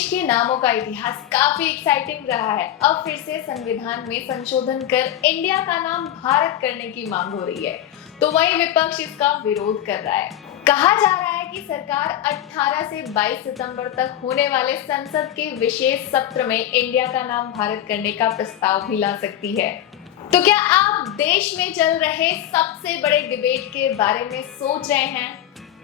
देश के नामों का इतिहास काफी एक्साइटिंग रहा है। अब फिर से संविधान में संशोधन कर इंडिया का नाम भारत करने की मांग हो रही है, तो वही विपक्ष इसका विरोध कर रहा है। कहा जा रहा है कि सरकार 18 से 22 सितंबर तक होने वाले संसद के विशेष सत्र में इंडिया का नाम भारत करने का प्रस्ताव भी ला सकती है। तो क्या आप देश में चल रहे सबसे बड़े डिबेट के बारे में सोच रहे हैं?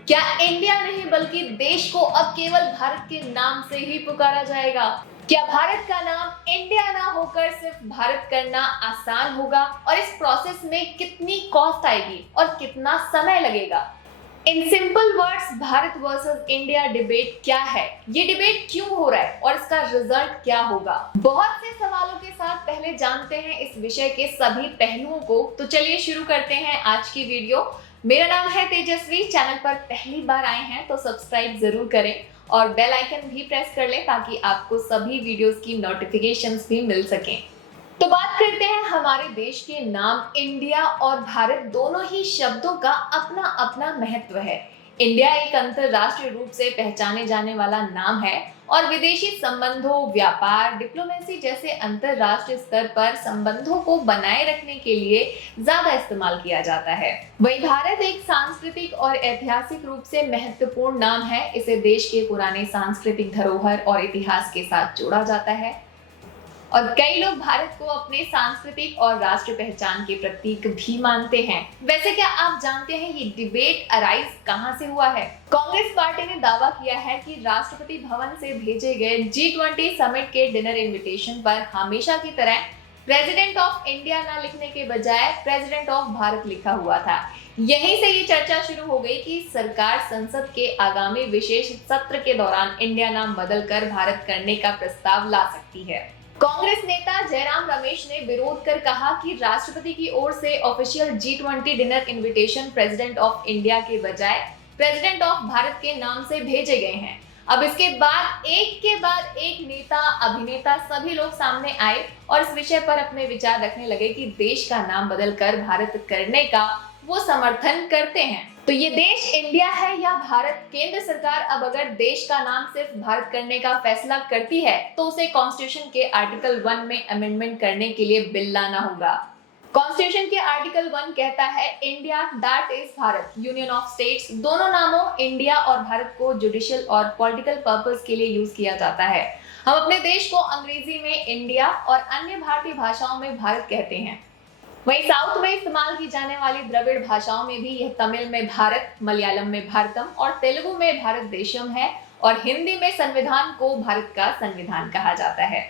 क्या इंडिया नहीं बल्कि देश को अब केवल भारत के नाम से ही पुकारा जाएगा? क्या भारत का नाम इंडिया ना होकर सिर्फ भारत करना आसान होगा? और इस प्रोसेस में कितनी कॉस्ट आएगी और कितना समय लगेगा? In simple words, Bharat versus India debate क्या है, ये डिबेट क्यों हो रहा है और इसका रिजल्ट क्या होगा? बहुत से सवालों के साथ पहले जानते हैं इस विषय के सभी पहलुओं को। तो चलिए शुरू करते हैं आज की वीडियो। मेरा नाम है तेजस्वी। चैनल पर पहली बार आए हैं तो सब्सक्राइब जरूर करें और बेल आइकन भी प्रेस कर लें ताकि आपको सभी वीडियोस की नोटिफिकेशंस भी मिल सकें। तो बात करते हैं हमारे देश के नाम। इंडिया और भारत दोनों ही शब्दों का अपना अपना महत्व है। इंडिया एक अंतरराष्ट्रीय रूप से पहचाने जाने वाला नाम है और विदेशी संबंधों, व्यापार, डिप्लोमेसी जैसे अंतरराष्ट्रीय स्तर पर संबंधों को बनाए रखने के लिए ज्यादा इस्तेमाल किया जाता है। वहीं भारत एक सांस्कृतिक और ऐतिहासिक रूप से महत्वपूर्ण नाम है। इसे देश के पुराने सांस्कृतिक धरोहर और इतिहास के साथ जोड़ा जाता है और कई लोग भारत को अपने सांस्कृतिक और राष्ट्र पहचान के प्रतीक भी मानते हैं। वैसे क्या आप जानते हैं ये डिबेट अराइज कहां से हुआ है? कांग्रेस पार्टी ने दावा किया है कि राष्ट्रपति भवन से भेजे गए G20 समिट के डिनर इनविटेशन पर हमेशा की तरह प्रेसिडेंट ऑफ इंडिया ना लिखने के बजाय प्रेसिडेंट ऑफ भारत लिखा हुआ था। यहीं से ये चर्चा शुरू हो गई कि सरकार संसद के आगामी विशेष सत्र के दौरान इंडिया नाम बदलकर भारत करने का प्रस्ताव ला सकती है। कांग्रेस नेता जयराम रमेश ने विरोध कर कहा कि राष्ट्रपति की ओर से official G20 dinner invitation president of India के बजाय प्रेसिडेंट ऑफ भारत के नाम से भेजे गए हैं। अब इसके बाद एक के बाद एक नेता, अभिनेता सभी लोग सामने आए और इस विषय पर अपने विचार रखने लगे कि देश का नाम बदलकर भारत करने का वो समर्थन करते हैं। तो ये देश इंडिया है या भारत? केंद्र सरकार अब अगर देश का नाम सिर्फ भारत करने का फैसला करती है तो उसे कॉन्स्टिट्यूशन के आर्टिकल 1 में अमेंडमेंट करने के लिए बिल लाना होगा। कॉन्स्टिट्यूशन के आर्टिकल 1 कहता है India that is Bharat, union of states. दोनों नामों इंडिया और भारत को जुडिशियल और पॉलिटिकल पर्पस के लिए यूज किया जाता है। हम अपने देश को अंग्रेजी में इंडिया और अन्य भारतीय भाषाओं में भारत कहते हैं। वहीं साउथ में इस्तेमाल की जाने वाली द्रविड़ भाषाओं में भी यह तमिल में भारत, मलयालम में भारतम और तेलुगु में भारत देशम है और हिंदी में संविधान को भारत का संविधान कहा जाता है।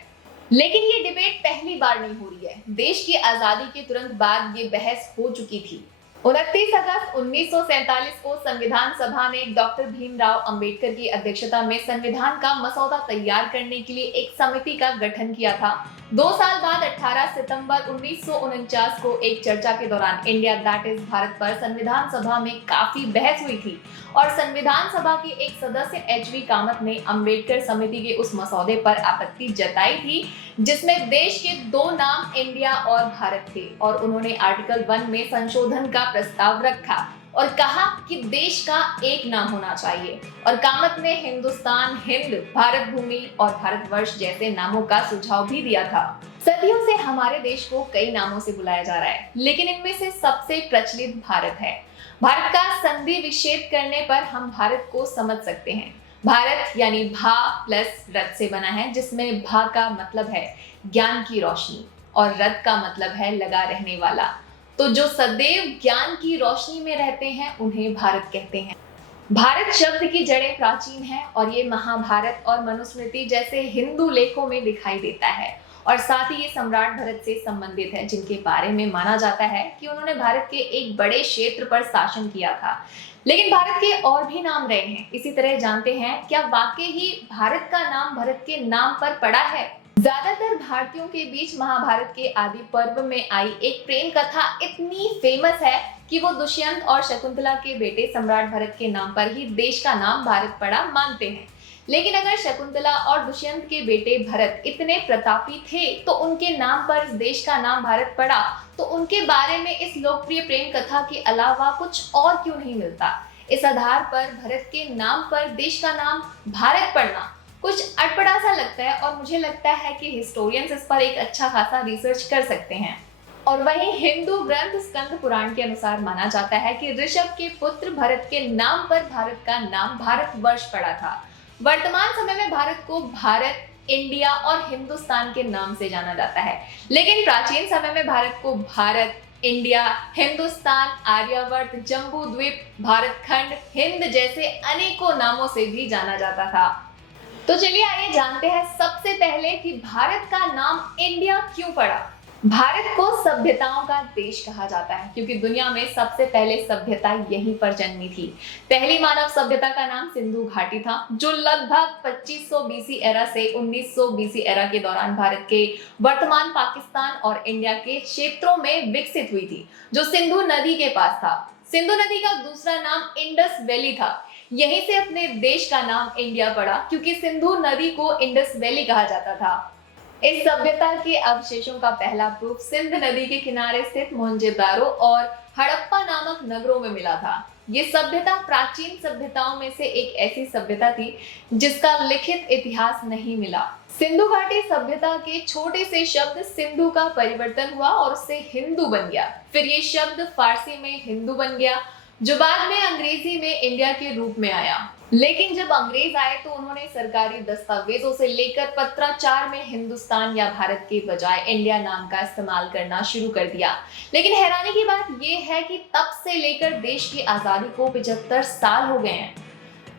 लेकिन ये डिबेट पहली बार नहीं हो रही है। देश की आजादी के तुरंत बाद ये बहस हो चुकी थी। 29 अगस्त 1947 को संविधान सभा ने डॉक्टर भीमराव अंबेडकर की अध्यक्षता में संविधान का मसौदा तैयार करने के लिए एक समिति का गठन किया था। 2 साल बाद 18 सितंबर 1949 को एक चर्चा के दौरान इंडिया दैट इज भारत पर संविधान सभा में काफी बहस हुई थी और संविधान सभा के एक सदस्य HV कामत ने अंबेडकर समिति के उस मसौदे पर आपत्ति जताई थी जिसमें देश के 2 नाम इंडिया और भारत थे और उन्होंने आर्टिकल 1 में संशोधन का प्रस्ताव रखा और कहा कि देश का एक नाम होना चाहिए। और कामत ने हिंदुस्तान, हिंद, भारत भूमि और भारतवर्ष जैसे नामों का सुझाव भी दिया था। सदियों से हमारे देश को कई नामों से बुलाया जा रहा है, लेकिन इनमें से सबसे प्रचलित भारत है। भारत का संधि विच्छेद करने पर हम भारत को समझ सकते हैं। भारत यानी भा प्लस रथ से बना है, जिसमें भा का मतलब है ज्ञान की रोशनी और रथ का मतलब है लगा रहने वाला। तो जो सदैव ज्ञान की रोशनी में रहते हैं उन्हें भारत कहते हैं। भारत शब्द की जड़ें प्राचीन हैं और ये महाभारत और मनुस्मृति जैसे हिंदू लेखों में दिखाई देता है और साथ ही ये सम्राट भरत से संबंधित है, जिनके बारे में माना जाता है कि उन्होंने भारत के एक बड़े क्षेत्र पर शासन किया था। लेकिन भारत के और भी नाम रहे हैं। इसी तरह जानते हैं क्या वाकई ही भारत का नाम भरत के नाम पर पड़ा है? ज्यादातर भारतीयों के बीच महाभारत के आदि पर्व में आई एक प्रेम कथा इतनी फेमस है कि वो दुष्यंत और शकुंतला के बेटे सम्राट भरत के नाम पर ही देश का नाम भारत पड़ा मानते हैं। लेकिन अगर शकुंतला और दुष्यंत के बेटे भरत इतने प्रतापी थे तो उनके नाम पर इस देश का नाम भारत पड़ा, तो उनके बारे में इस लोकप्रिय प्रेम कथा के अलावा कुछ और क्यों नहीं मिलता? इस आधार पर भरत के नाम पर देश का नाम भारत पड़ना कुछ अटपटा सा लगता है और मुझे लगता है कि हिस्टोरियंस इस पर एक अच्छा खासा रिसर्च कर सकते हैं। और वहीं हिंदू ग्रंथ स्कंद पुराण के अनुसार माना जाता है कि ऋषभ के पुत्र भरत के नाम पर भारत का नाम भारतवर्ष पड़ा था। वर्तमान समय में भारत को भारत, इंडिया और हिंदुस्तान के नाम से जाना जाता है, लेकिन प्राचीन समय में भारत को भारत, इंडिया, हिंदुस्तान, आर्यावर्त, जम्बू द्वीप, भारत खंड, हिंद जैसे अनेकों नामों से भी जाना जाता था। तो चलिए आइए जानते हैं सबसे पहले कि भारत का नाम इंडिया क्यों पड़ा। भारत को सभ्यताओं का देश कहा जाता है क्योंकि दुनिया में सबसे पहले सभ्यता यहीं पर जन्मी थी। पहली मानव सभ्यता का नाम सिंधु घाटी था, जो लगभग 2500 बीसी एरा से 1900 बीसी एरा के दौरान भारत के वर्तमान पाकिस्तान और इंडिया के क्षेत्रों में विकसित हुई थी, जो सिंधु नदी के पास था। सिंधु नदी का दूसरा नाम इंडस वैली था। यहीं से अपने देश का नाम इंडिया पड़ा क्योंकि सिंधु नदी को इंडस वैली कहा जाता था। इस सभ्यता के अवशेषों का पहला प्रूफ सिंध नदी के किनारे स्थित मोहनजोदारो और हड़प्पा नामक नगरों में मिला था। ये सभ्यता प्राचीन सभ्यताओं में से एक ऐसी सभ्यता थी जिसका लिखित इतिहास नहीं मिला। सिंधु घाटी सभ्यता के छोटे से शब्द सिंधु का परिवर्तन हुआ और उससे हिंदू बन गया। फिर ये शब्द फारसी में हिंदू बन गया, जो बाद में अंग्रेजी में इंडिया के रूप में आया। लेकिन जब अंग्रेज आए तो उन्होंने सरकारी दस्तावेजों से लेकर पत्राचार में हिंदुस्तान या भारत के बजाय इंडिया नाम का इस्तेमाल करना शुरू कर दिया। लेकिन हैरानी की बात यह है कि तब से लेकर देश की आजादी को 75 साल हो गए हैं।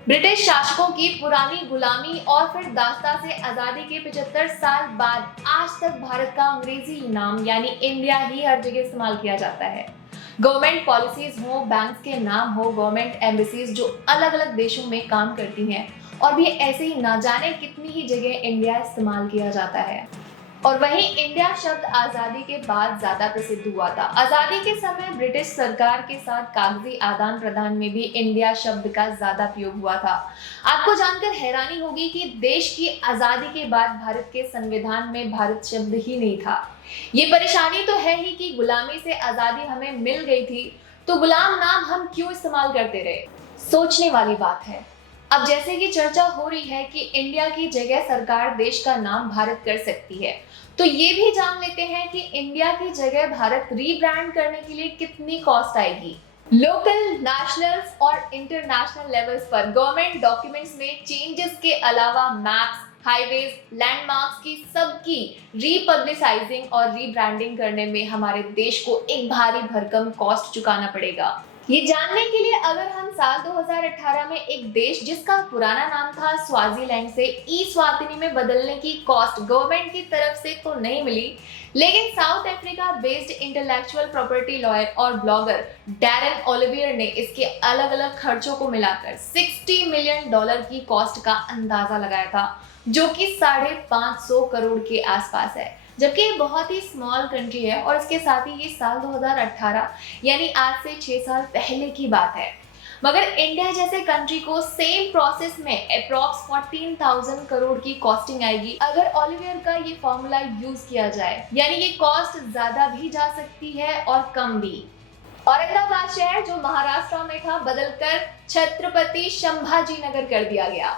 ब्रिटिश शासकों की पुरानी गुलामी और फिर दास्ता से आजादी के 75 साल बाद आज तक भारत का अंग्रेजी नाम यानी इंडिया ही हर जगह इस्तेमाल किया जाता है। गवर्नमेंट पॉलिसीज हो, बैंक्स के नाम हो, गवर्नमेंट एम्बेसीज जो अलग अलग देशों में काम करती हैं, और भी ऐसे ही ना जाने कितनी ही जगह इंडिया इस्तेमाल किया जाता है। और वहीं इंडिया शब्द आजादी के बाद ज्यादा प्रसिद्ध हुआ था। आजादी के समय ब्रिटिश सरकार के साथ कागजी आदान प्रदान में भी इंडिया शब्द का ज्यादा प्रयोग हुआ था। आपको जानकर हैरानी होगी कि देश की आजादी के बाद भारत के संविधान में भारत शब्द ही नहीं था। ये परेशानी तो है ही कि गुलामी से आजादी हमें मिल गई थी, तो गुलाम नाम हम क्यों इस्तेमाल करते रहे। सोचने वाली बात है। अब जैसे कि चर्चा हो रही है कि इंडिया की जगह सरकार देश का नाम भारत कर सकती है, तो ये भी जान लेते हैं कि इंडिया की जगह भारत रीब्रांड करने के लिए कितनी कॉस्ट आएगी। लोकल, नेशनल और इंटरनेशनल लेवल्स पर गवर्नमेंट डॉक्यूमेंट्स में चेंजेस के अलावा मैप्स, हाईवेज, लैंडमार्क्स की सबकी रीपब्लिसाइजिंग और रीब्रांडिंग करने में हमारे देश को एक भारी भरकम कॉस्ट चुकाना पड़ेगा। ये जानने के लिए अगर हम साल 2018 में एक देश जिसका पुराना नाम था स्वाजीलैंड से ई स्वातिनी में बदलने की कॉस्ट गवर्नमेंट की तरफ से तो नहीं मिली, लेकिन south Africa based intellectual property lawyer और ब्लॉगर डैरेन ओलिवियर ने इसके अलग अलग खर्चों को मिलाकर $60 मिलियन की कॉस्ट का अंदाजा लगाया था, जो कि 550 करोड़ के आसपास है। जबकि ये बहुत ही स्मॉल कंट्री है और इसके साथ ही ये साल 2018 यानी आज से 6 साल पहले की बात है। मगर इंडिया जैसे कंट्री को सेम प्रोसेस में अप्रॉक्स 14,000 करोड़ की कॉस्टिंग आएगी अगर ओलिवियर का ये फॉर्मूला यूज किया जाए। यानी ये कॉस्ट ज्यादा भी जा सकती है और कम भी। औरंगाबाद शहर जो महाराष्ट्र में था बदलकर छत्रपति संभाजी नगर कर दिया गया,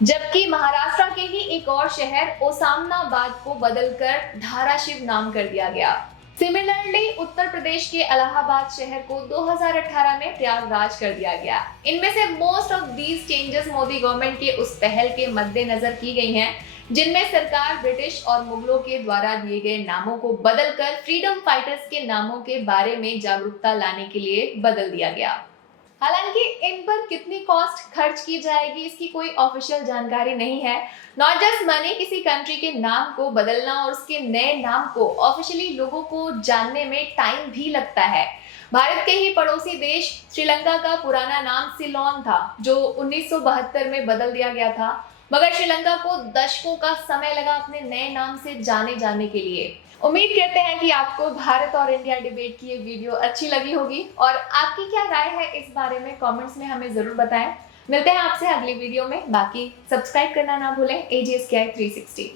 जबकि महाराष्ट्र के ही एक और शहर ओसामनाबाद को बदलकर धाराशिव नाम कर दिया गया। सिमिलरली उत्तर प्रदेश के इलाहाबाद शहर को 2018 में प्रयागराज कर दिया गया। इनमें से most of these changes Modi government के उस पहल के मद्देनजर की गई हैं, जिनमें सरकार ब्रिटिश और मुगलों के द्वारा दिए गए नामों को बदलकर फ्रीडम फाइटर्स के नामों के बारे में जागरूकता लाने के लिए बदल दिया गया। हालांकि इन पर कितनी कॉस्ट खर्च की जाएगी इसकी कोई ऑफिशियल जानकारी नहीं है। नॉट जस्ट मनी, किसी कंट्री के नाम को बदलना और उसके नए नाम को ऑफिशियली लोगों को जानने में टाइम भी लगता है। भारत के ही पड़ोसी देश श्रीलंका का पुराना नाम सिलोन था, जो 1972 में बदल दिया गया था, मगर श्रीलंका को दशकों का समय लगा अपने नए नाम से जाने जाने के लिए। उम्मीद करते हैं कि आपको भारत और इंडिया डिबेट की ये वीडियो अच्छी लगी होगी और आपकी क्या राय है इस बारे में कमेंट्स में हमें जरूर बताएं। मिलते हैं आपसे अगली वीडियो में। बाकी सब्सक्राइब करना ना भूलें AGSKI 360।